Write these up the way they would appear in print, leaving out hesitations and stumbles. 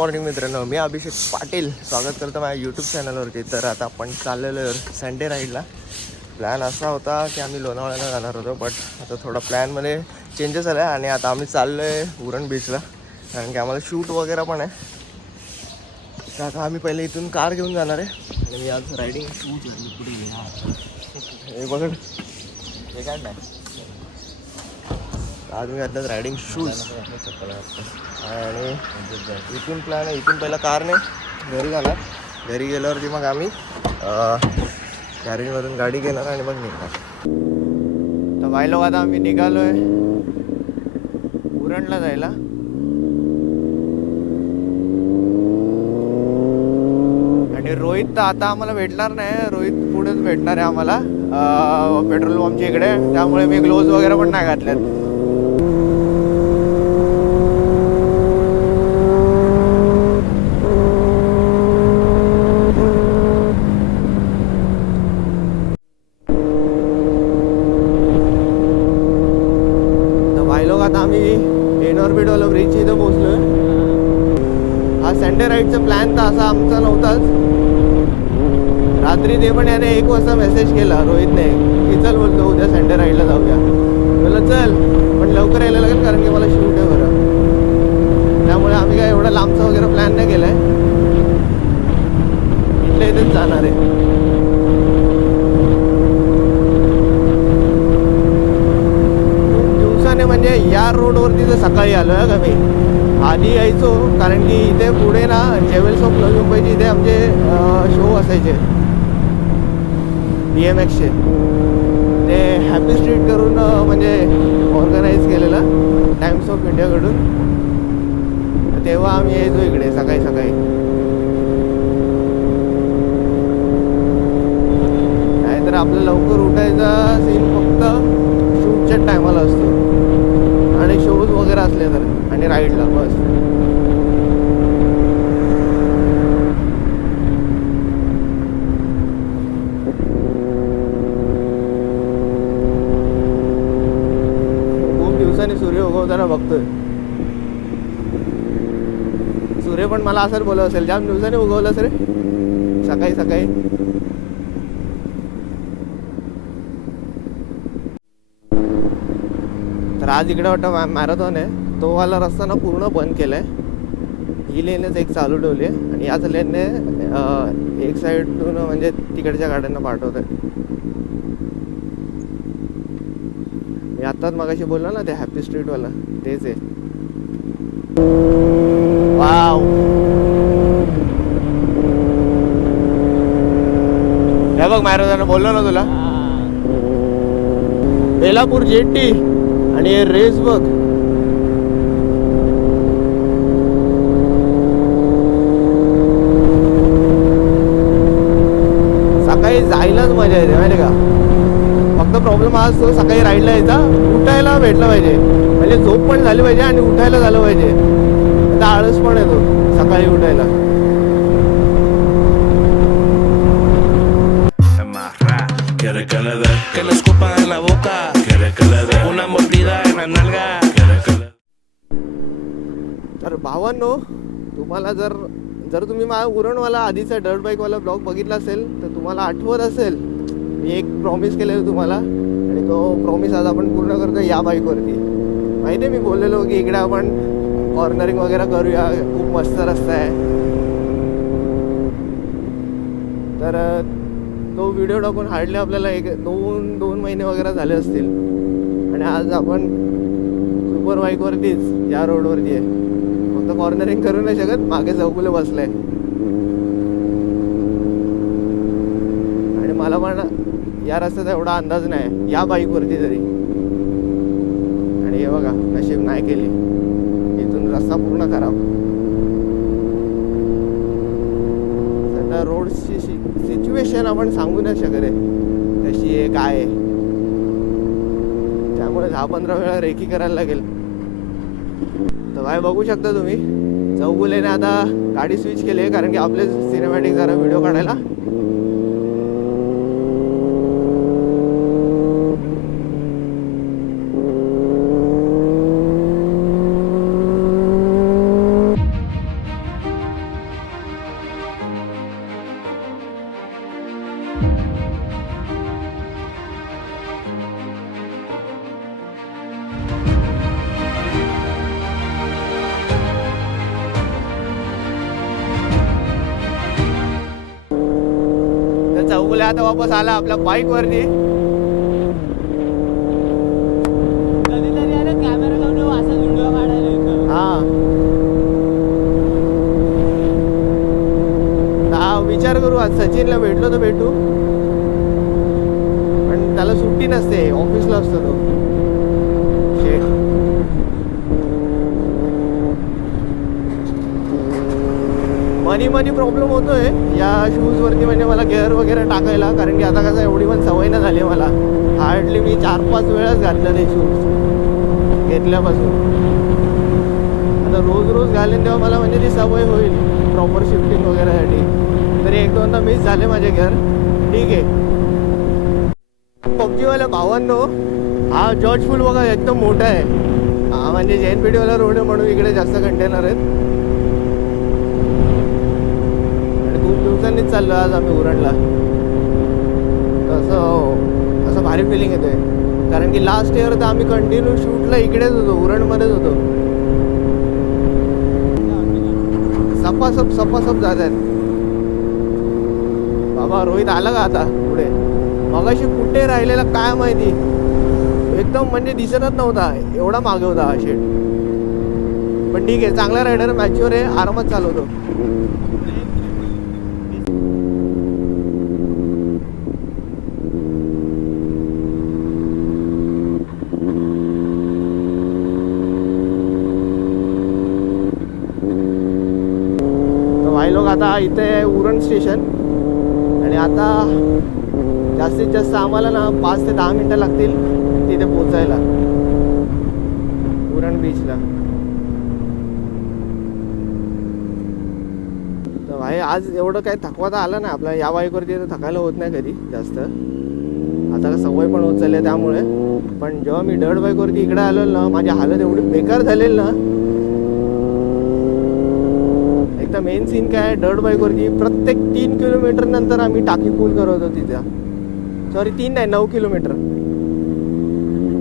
Morning मित्रांनो, मी अभिषेक पाटील स्वागत करतो माझ्या यूट्यूब चॅनलवरती. तर आता आपण चाललेलो संडे राईडला. प्लॅन असा होता की आम्ही लोणावळ्याला जाणार होतो, बट आता थोडा प्लॅनमध्ये चेंजेस आला आहे आणि आता आम्ही चाललो आहे उरण बीचला, कारण की आम्हाला शूट वगैरे पण आहे. तर आता आम्ही पहिले इथून कार घेऊन जाणार आहे आणि मी आज रायडिंग शूज पुढे घेणार. हे बघ, हे काय नाही, आज मी घातलं रायडिंग शूज आणि इथून प्लॅन आहे. इथून पहिला कारने घरी जाणार, घरी गेल्यावरती मग आम्ही गॅरेजमधून गाडी घेणार आणि मग निघणार. तर वायलो आता आम्ही निघालो आहे उरणला जायला. आणि रोहित तर आता आम्हाला भेटणार नाही, रोहित पुढेच भेटणार आहे आम्हाला पेट्रोल पंपच्या इकडे. त्यामुळे मी ग्लोव्ज वगैरे पण नाही घातलेत. आता आम्ही एनऑर्बिटवाला ब्रिज इथं पोहोचलोय. हा संडे राईडचा प्लॅन तर असा आमचा नव्हताच. रात्री ते पण याने 1 वाजता मेसेज केला रोहितने की चल, बोलतो उद्या संडे राईडला जाऊया. बोललं चल, पण लवकर यायला लागेल कारण की मला शूट आहे बरं. त्यामुळे आम्ही काय एवढा लांबचा वगैरे प्लॅन नाही केलाय, इथल्या इथेच जाणार आहे. म्हणजे या रोडवरती जर सकाळी आलो आहे का मी, आधी यायचो कारण की इथे पुढे ना जेवेल्स ऑफ नवी मुंबईचे इथे आमचे शो असायचे BMXचे. ते हॅपी स्ट्रीट करून म्हणजे ऑर्गनाईज केलेलं टाइम्स ऑफ इंडियाकडून. तेव्हा आम्ही यायचो इकडे सकाळी सकाळी. नाहीतर आपलं लवकर उठायचा सीन फक्त शूटच्या टायमाला असतो आणि शोज वगैरे असले तर, आणि राईडला बस. खूप दिवसांनी सूर्य उगवताना बघतोय. सूर्य पण मला असं बोलत असेल, जाम दिवसांनी उगवलं रे सकाळी सकाळी. तर आज इकडे वाटतं मॅरेथॉन आहे. तो वाला रस्ता ना पूर्ण बंद केला आहे. ही लेनच एक चालू ठेवली आहे आणि याच लेनने एक साईडून म्हणजे तिकडच्या गाड्यांना पाठवत आहे. मी आत्ताच मगाशी बोललो ना ते हॅपी स्ट्रीटवाला, तेच आहे. वाव, हे बघ मॅरेथॉन बोललो ना तुला, बेलापूर जेट्टी आणि हे रेस बघ. सकाळी जायलाच मजा येते माहिती का. फक्त प्रॉब्लेम हा असतो सकाळी राईडला यायचा, उठायला भेटलं पाहिजे, म्हणजे झोप पण झाली पाहिजे आणि उठायला झालं पाहिजे. आता आळस पण येतो सकाळी उठायला. Que le escupan en la boca, una mordida en la nalga. तर भावांनो, तुम्हाला जर तुम्ही माझा उरणवाला आधीचा डर्ट बाईकवाला ब्लॉग बघितला असेल तर तुम्हाला आठवत असेल मी एक प्रॉमिस केलेलं तुम्हाला, आणि तो प्रॉमिस आज आपण पूर्ण करतो या बाईकवरती. माहिती आहे मी बोललेलो की इकडे आपण कॉर्नरिंग वगैरे करूया, खूप मस्त रस्ता आहे. तर तो व्हिडिओ टाकून हार्डली आपल्याला 2 महिने वगैरे झाले असतील, आणि आज आपण सुपर बाईकवरतीच या रोडवरती आहे. फक्त कॉर्नरिंग करू नाही शकत, मागे चौकुले बसलाय. आणि मला पण या रस्त्याचा एवढा अंदाज नाही या बाईकवरती तरी. आणि हे बघा, नशीब नाही केली, इथून रस्ता पूर्ण खराब. सध्या रोडची सिच्युएशन आपण सांगू नाही शकत आहे कशी आहे काय आहे. त्यामुळे 10-15 वेळा रेकी करायला लागेल. तर काय बघू शकता तुम्ही, चौगुलेने आता गाडी स्विच केली आहे कारण की आपले सिनेमॅटिक जरा व्हिडिओ काढायला. तर चौगुले आता वापस आला आपल्या बाईक वरती. कधीतरी अरे कॅमेरा घेऊन येऊ असा व्हिडिओ काढायला येतो. हा विचार करू, आज सचिनला भेटलो तर भेटू, पण त्याला सुट्टी नसते, ऑफिसला असतो तो. शेट मनी प्रॉब्लेम होतोय या शूज वरती, म्हणजे मला गिअर वगैरे टाकायला, कारण की आता कसं एवढी पण सवय नाही झाली मला. हार्डली मी 4-5 वेळाच घातलं ते शूज घेतल्यापासून. आता रोज घालेन तेव्हा मला म्हणजे ती सवय होईल प्रॉपर शिफ्टिंग वगैरेसाठी. तरी 1-2दा मिस झाले माझे गिअर. ठीक आहे. पबजीवाल्या भावांनो, हा जॉर्ज पूल बघा एकदम मोठा आहे. हा म्हणजे JNPT रोड आहे म्हणून इकडे जास्त कंटेनर आहेत. खूप दिवसांनीच चाललो आज आम्ही उरणला. असं भारी फिलिंग येतोय, कारण की लास्ट इयर तर आम्ही कंटिन्यू शूटला इकडेच होतो, उरणमध्येच होतो. सपासप जात आहेत. बाबा रोहित आला का आता पुढे? मगाशी कुठे राहिलेला काय माहिती, एकदम म्हणजे दिसतच नव्हता, एवढा मागे होता हा शेट. पण ठीक आहे, चांगला रायडर, मॅच्युअर आहे, आरामात चालवतो. भाई लोक आता इथे आहे उरण स्टेशन, आणि आता जास्तीत जास्त आम्हाला ना 5 ते 10 मिनटं लागतील तिथे पोचायला उरण बीचला. तर भाई आज एवढं काही थकवा तर आला नाही आपला. या बाईकवरती तर थकायला होत नाही कधी जास्त, आता सवय पण होत चालली आहे त्यामुळे. पण जेव्हा मी डर्ट बाईकवरती इकडे आलो ना, माझी हालत एवढी बेकार झालेली ना. एक तर मेन सीन काय आहे, डर्ट बाईकवरती प्रत्येक 3 किलोमीटर नंतर आम्ही टाकी फुल करत होतो तिथे. सॉरी 3 नाही 9 किलोमीटर.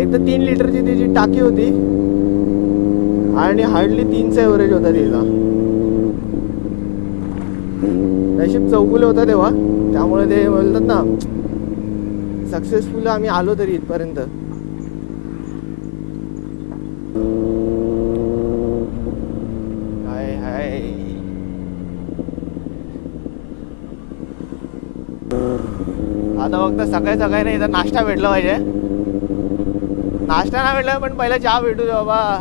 एक तर 3 लिटरची तिची टाकी होती आणि हार्डली 3चा एव्हरेज होता तिचा. नशीब चौगुले होता तेव्हा, त्यामुळे ते बोलतात ना सक्सेसफुल आम्ही आलो तरी इथपर्यंत. हाय हाय. आता फक्त सकाळी नाही तर नाश्ता भेटला पाहिजे. नाश्ता नाही भेटला पण पहिला चहा भेटू दे बाबा.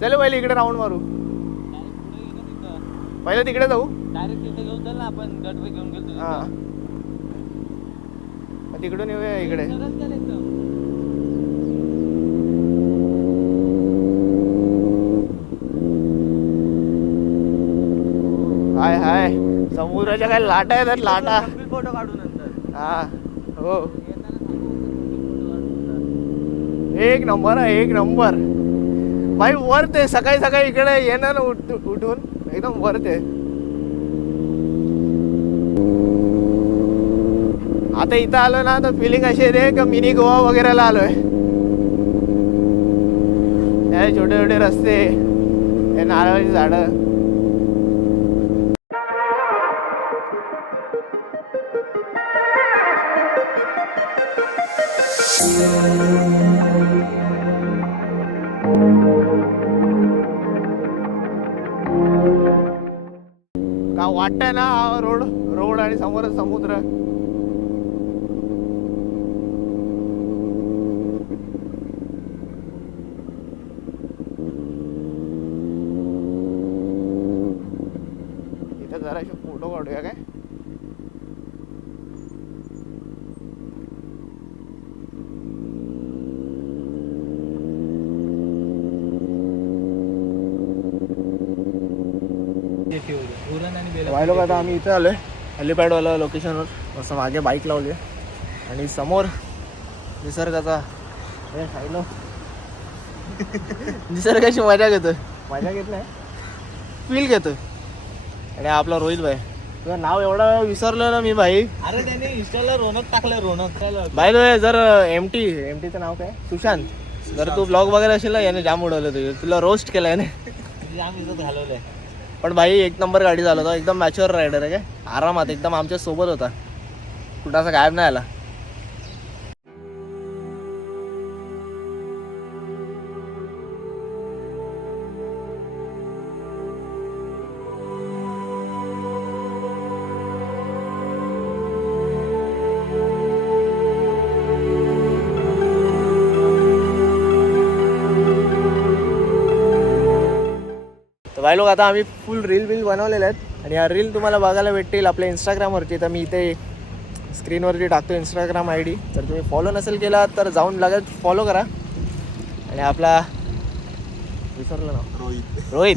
चल पहिले इकडे राऊंड मारू, पहिले तिकडे जाऊ. डायरेक्ट तिथे घेऊन चल ना आपण, गटवे घेऊन गेलो. हा तिकडून येऊया इकडे. हाय हाय, समुद्राच्या काय लाटा आहेत, लाटा. फोटो काढू नंतर. हा हो, एक नंबर आहे, एक नंबर. भाई वर्थ आहे, सकाळी इकडे येणार ना उठून एकदम वर्थ आहे. आता इथं आलो ना तर फिलिंग अशी येते का मिनी गोवा वगैरेला आलोय. छोटे छोटे रस्ते, हे नारळाची झाडं. का वाटतंय ना रोड आणि समोरच समुद्र. इथं जराशे फोटो काढूया काय. लोक आता आम्ही इथं आलोय हेलिपॅडवाला लोकेशनवर. असं मागे बाईक लावली आणि समोर निसर्गाचा निसर्गाची मजा घेतोय. मजा घेत नाही, फील घेतोय. आणि आपला रोहित भाई, तुझं नाव एवढं विसरलं ना मी भाई. अरे त्याने इंस्टाला रोनक टाकलं, रोनक भाई जर एमटीचं नाव काय, सुशांत. जर तू ब्लॉग बघायला असेल ना, याने जाम उडवलं तुला रोस्ट केलं याने. जाम इज्जत घालवलंय. पण भाई एक नंबर गाडी चालवतो, एकदम मॅच्युअर रायडर आहे काय, आरामात एकदम आमच्या सोबत होता, कुठं असं गायब नाही आला. तर भाई लोक आता आम्ही फुल रील बनवलेले आहेत आणि या रील तुम्हाला बघायला भेटतील आपल्या इंस्टाग्रामवरती. तर मी इथे स्क्रीनवरती टाकतो इंस्टाग्राम ID, तर तुम्ही फॉलो नसेल केला तर जाऊन लगेच फॉलो करा. आणि आपला विसरलं नाव रोहित.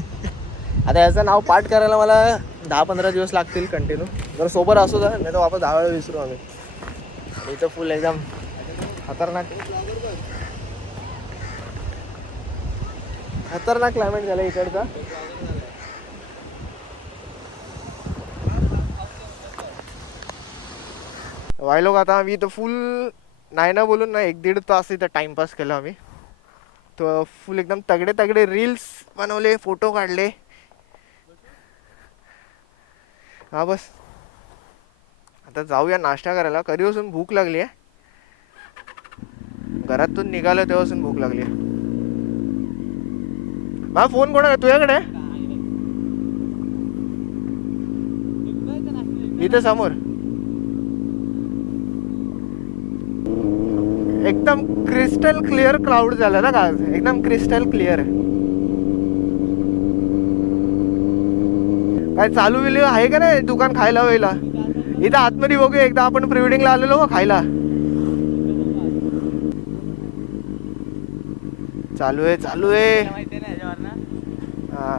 आता याचं नाव पाठ करायला मला 10-15 दिवस लागतील कंटिन्यू, जर सोबत असू द्या, नाही तर वापस 10 वेळा विसरू आम्ही. आणि इथं फुल एकदम खतरनाक क्लायमेट झालं इकडचा. लोक आता आम्ही इथं फुल नाही ना बोलून ना 1-1.5 तास इथं टाइमपास केला आम्ही. तर फुल एकदम तगडे रील्स बनवले, फोटो काढले. हा बस आता जाऊया नाश्ता करायला. कधीपासून भूक लागली आहे, घरातून निघालो तेव्हापासून भूक लागली आहे. बा फोन कोणा तुझ्याकडे इथे समोर एकदम क्रिस्टल क्लिअर क्लाउड झालं ना का, एकदम क्रिस्टल क्लिअर. काय चालू बिलू आहे का नाही दुकान खायला वेळेला? इथं आतमध्ये बघूया एकदा, आपण प्री वेडिंगला आलेलो हो खायला. चालू आहे हा.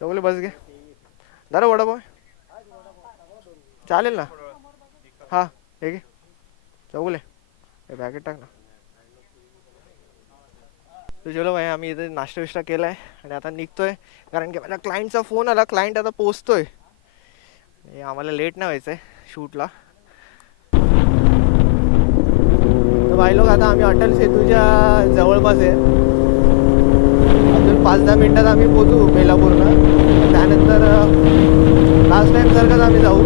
चौगले बस घे दादा, वडापाव चालेल ना. हा हे घे चौगले, हे पॅकेट टाक ना. तर चलो भाई, आम्ही इथे नाश्ता विष्टा केला आहे आणि आता निघतोय, कारण की मला क्लायंटचा फोन आला. क्लायंट आता पोचतोय, आम्हाला लेट नाही व्हायचं आहे शूटला. तर भाई लोक आता आम्ही अटल सेतूच्या जवळपास आहे. अजून 5-10 मिनिटात आम्ही पोचू बेलापूरला. त्यानंतर लास्ट टाइम सारखंच आम्ही जाऊ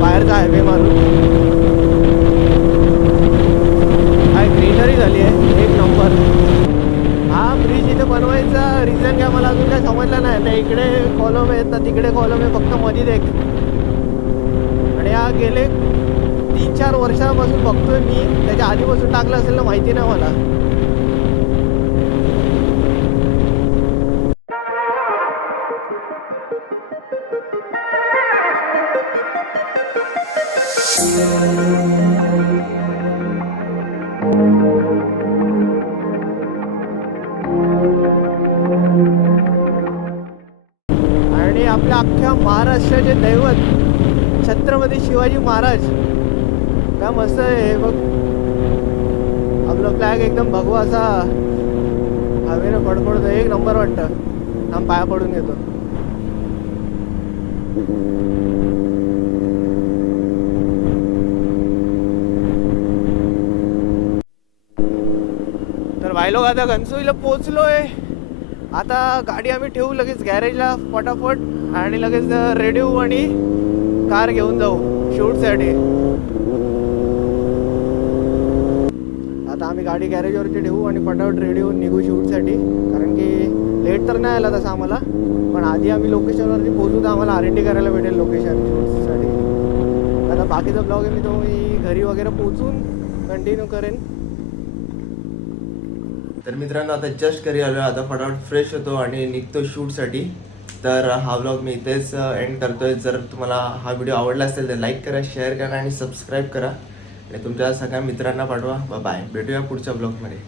बाहेरचा हायवे मारून. काय ग्रीनरी झाली आहे एक नंबर. हा ब्रिज इथे बनवायचा रिझन काय मला अजून काय समजलं नाही. त्या इकडे कॉलम आहेत ना तिकडे कॉलम आहे, फक्त मध्ये एक. आणि हा गेले 3-4 वर्षापासून बघतोय मी, त्याच्या आधीपासून टाकलं असेल ना माहिती नाही मला. आणि आपल्या अख्ख्या महाराष्ट्राचे दैवत छत्रपती शिवाजी महाराज, काय मस्त आहे बघ. आपला फ्लॅग एकदम भगवा असा हवेने फडफडतो, एक नंबर वाटतं. आम पाया पडून घेतो. तर भाई लोक आता घनसोलीला पोचलोय. आता गाडी आम्ही ठेवू लगेच गॅरेजला फटाफट आणि लगेच रेडी होऊ आणि कार घेऊन जाऊ शूटसाठी. आता आम्ही गाडी गॅरेजवरती ठेवू आणि फटाफट रेडी होऊन निघू शूटसाठी, कारण की लेट तर नाही आला तसा आम्हाला, पण आधी आम्ही लोकेशनवरती पोहोचू तर आम्हाला R&D करायला भेटेल लोकेशन शूटसाठी. आता बाकीचा ब्लॉग आहे तो मी घरी वगैरे पोहोचून कंटिन्यू करेन. तर मित्रांनो आता जस्ट घरी आलो, आता फटाफट फ्रेश होतो आणि निघतो शूटसाठी. तर हा व्लॉग मी इथेच एंड करतोय. जर तुम्हाला हा व्हिडिओ आवडला असेल तर लाईक करा, शेअर करा आणि सबस्क्राईब करा आणि तुमच्या सगळ्या मित्रांना पाठवा. बाय, भेटूया पुढच्या ब्लॉगमध्ये.